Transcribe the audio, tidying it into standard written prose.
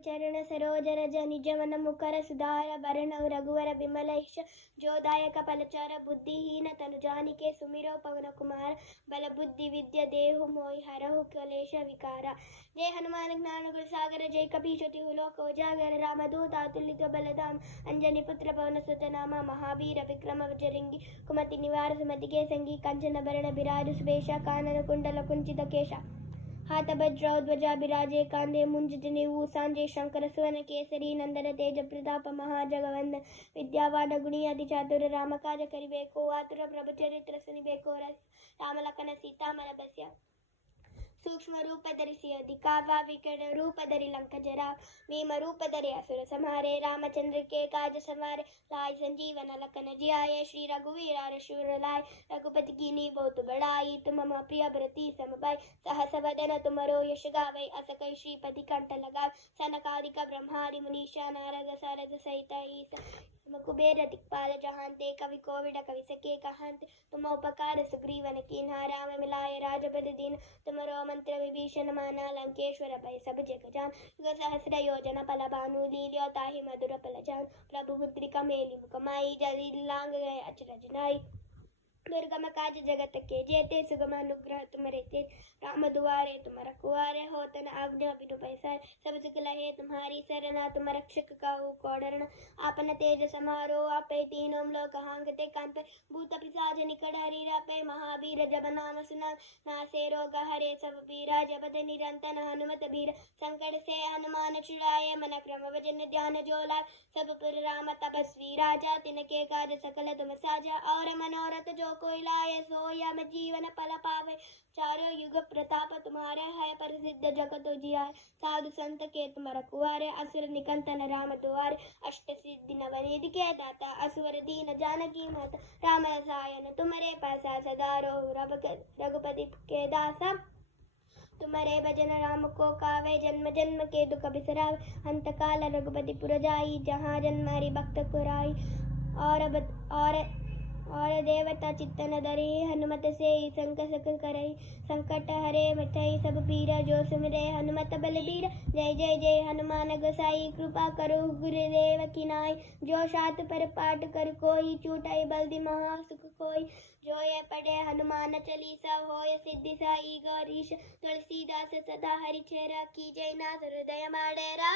चरण सरोज रज निजमन मुकर सुधार भरण रघुवर विमल यश जोदायक फलचार बुद्धिहीन तनु जानिके सुमिरो पवन कुमार बल बुद्धि विद्या देहु मोहि हरहु कलेश विकार। जय हनुमान ज्ञान गुण सागर जय कपीशति लोक उजागर रामदूत अतुलित बलधाम अंजनी पुत्र पवन सुत नाम महावीर विक्रम वज्रंगी कुमति निवार सुमति के संगी कंचन भरण बिराज सुबेश कानन कुंडल कुंचित केश हाथ भद्रौ ध्वजा बिराजे कांधे मुंज जनेऊ सांजे शंकर सुवन केसरी नंदन तेज प्रताप महाजगवंदन विद्यावान गुणी अति चातुर राम काज करिबेको आतुर प्रभु चरित्र सुनिबेको राम लखन सीता मन बस्या सूक्ष्म रूप धरिಸಿ दिखावा विकट रूप धरि लंक जरा भीम रूप धरि असुर संहारे रामचंद्र के काज सवारे लाय संजीवन लखन जियाए श्री रघुवीर हर्षुर लाय रघुपति कीन्ही बहुत बड़ाई तुम मम प्रिय भरती सम भाई सहस वदन तुमरो यश गावै अस कहि श्रीपति कंठ लगाव सनकादिक ब्रह्मादि मुनीषा नारद सारद सहित ईसा कुबेर दिक्पाल जहांते कवि कोविद कवि सके कहांते तुम उपकार सुग्रीवन कीन्हा राम मिलाय राजपद दीन तुमरो मंत्र विभीषण माना लंकेश्वर भय सब जग जान युग सहस्र योजना फल भानु लील्यो ताहि मधुर फल जान प्रभु मुद्रिका मेलि मुख माई जलि लांग गए अचरज नाई दुर्गम काज जगत के जेते सुगम अनुग्रह तुम्हारे ते राम दुआरे तुम रखवारे हो तन आज्ञा बिनु पैसार सब सुख लहे तुम्हारी सरना तुम रक्षक काहू को डरना आपन तेज समारो आपे तीनों लोक हांगते कान पे भूत पिशाच निकट हरि रापे महावीर जब नाम सुना नासे रोग हरे सब पीरा जपत निरंतर हनुमत बीर संकट से हनुमान छुड़ाए मन क्रम वजन ध्यान जो लाए सब पुर राम तपस्वी राजा तिनके काज सकल तुम साजा और मनोरथ जो कोई लाए सोया में जीवन पल पावे चारों युग प्रताप तुम्हारे है प्रसिद्ध जगत जियार साधु संत के तुम रखवारे असुर निकंदन राम दुआरे अष्ट सिद्धि नवनिधि के दाता असुर दीन जानकी माता राम रसायन तुम्हारे पासा सदा रहो रघुपति के दासा तुम्हारे भजन राम को कावे जन्म जन्म के दुख बिसरावे अंत काल रघुपति पुर जाई जहाँ जन्म हरि भक्त कुराई और देवता चित्तन धरे हनुमत से संकट करई संकट हरे मिटई सब पीरा जो सुमिरे हनुमत बलबीर जय जय जय हनुमान गोसाई कृपा करो गुरुदेव की नाई जो सात पर पाठ कर कोई छूटाई बल्दि महा सुख कोई जो ये पढ़े हनुमान चालीसा होय सिद्धि साई गौरीश तुलसीदास सदा हरि चेरा की जय नाथ हृदय माडेरा।